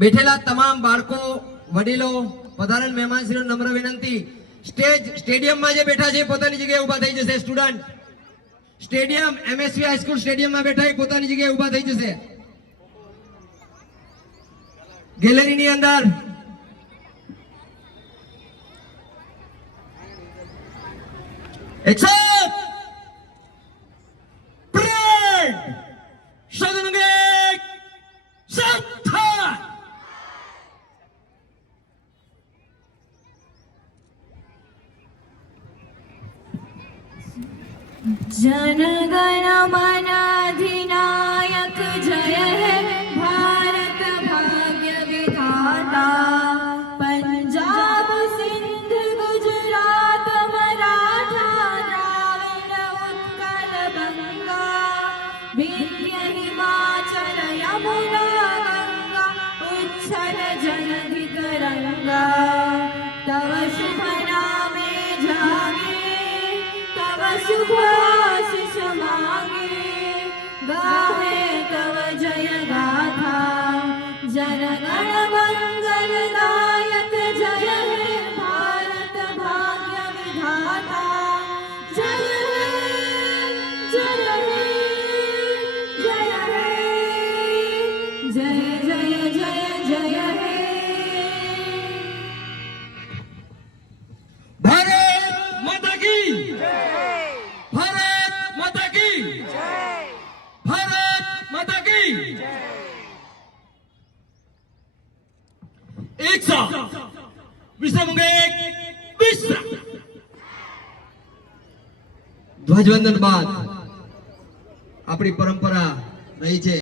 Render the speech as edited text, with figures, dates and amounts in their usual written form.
બેઠેલા તમામ બાળકો વડીલો પધારેલ મહેમાનશ્રીઓ નમ્ર વિનંતી સ્ટેડિયમમાં જે બેઠા છે પોતાની જગ્યાએ ઊભા થઈ જશે સ્ટુડન્ટ સ્ટેડિયમ એમએસવી હાઈસ્કૂલ સ્ટેડિયમમાં બેઠા છે પોતાની જગ્યાએ ઊભા થઈ જશે ગેલેરીની અંદર એક્શન પ્રેડ સદનગે સત્તા जनगण मन अधिनायक जय है भारत भाग्य विधाता पंजाब सिंध गुजरात मराठा द्राविड़ उत्कल गंगा विंध्य हिमाचल यमुना गंगा उच्छल जलधि तरंगा तव शुभ नामे जागे तव शुभ आशीष मांगे गाहे तव जय गाथा जनगण मंगल नायक जय हे भारत भाग्य विधाता जय हे जय हे जय हे जय जय जय जय हे भारत माता की भारत माता की भारत माता की एक साथ विश्राम विश्राम ધ્વજવંદન બાદ આપણી પરંપરા રહી છે